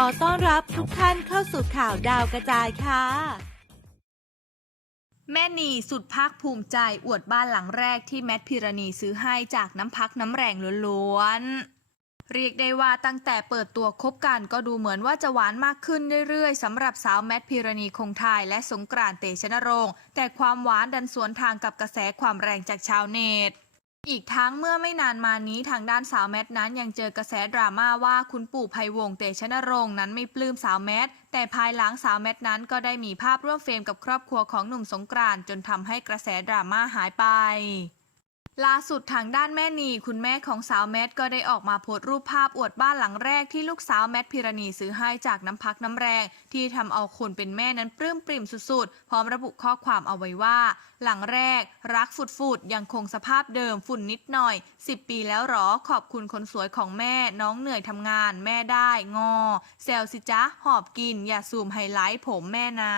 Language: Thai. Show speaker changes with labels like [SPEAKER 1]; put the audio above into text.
[SPEAKER 1] ขอต้อนรับทุกท่านเข้าสู่ข่าวดาวกระจายค่ะ
[SPEAKER 2] แม่นีสุดภาคภูมิใจอวดบ้านหลังแรกที่แมทพิรณีซื้อให้จากน้ำพักน้ำแรงล้วนๆ เรียกได้ว่าตั้งแต่เปิดตัวคบกันก็ดูเหมือนว่าจะหวานมากขึ้นเรื่อยๆสำหรับสาวแมทพิรณีคงไทยและสงกรานต์เตชะนรงค์แต่ความหวานดันสวนทางกับกระแสความแรงจากชาวเน็ต อีกทั้งเมื่อไม่นานมานี้ทางด้านสาวแมทนั้นยังเจอกระแสดราม่าว่าคุณปู่ไพวงศ์เตชะนรงค์นั้นไม่ปลื้มสาวแมท แต่ภายหลังสาวแมทนั้นก็ได้มีภาพร่วมเฟรมกับครอบครัวของหนุ่มสงกรานต์จนทำให้กระแสดราม่าหายไป ล่าสุดทางด้านแม่นีคุณแม่ของสาวแมทก็ได้ออกมาโพสต์รูปภาพอวดบ้านหลังแรกที่ลูกสาวแมทพิรณีซื้อให้จากน้ำพักน้ำแรง ที่ทำเอาคนเป็นแม่นั้นปลื้มปริ่มสุดๆ พร้อมระบุข้อความเอาไว้ว่า หลังแรก รักฝุดๆ ยังคงสภาพเดิมฝุ่นนิดหน่อย 10 ปีแล้วหรอขอบคุณคนสวยของแม่น้องเหนื่อยทำงาน แม่ได้งอเซลสิจ๊ะหอบกิน อย่าซูมไฮไลท์ผมแม่นะ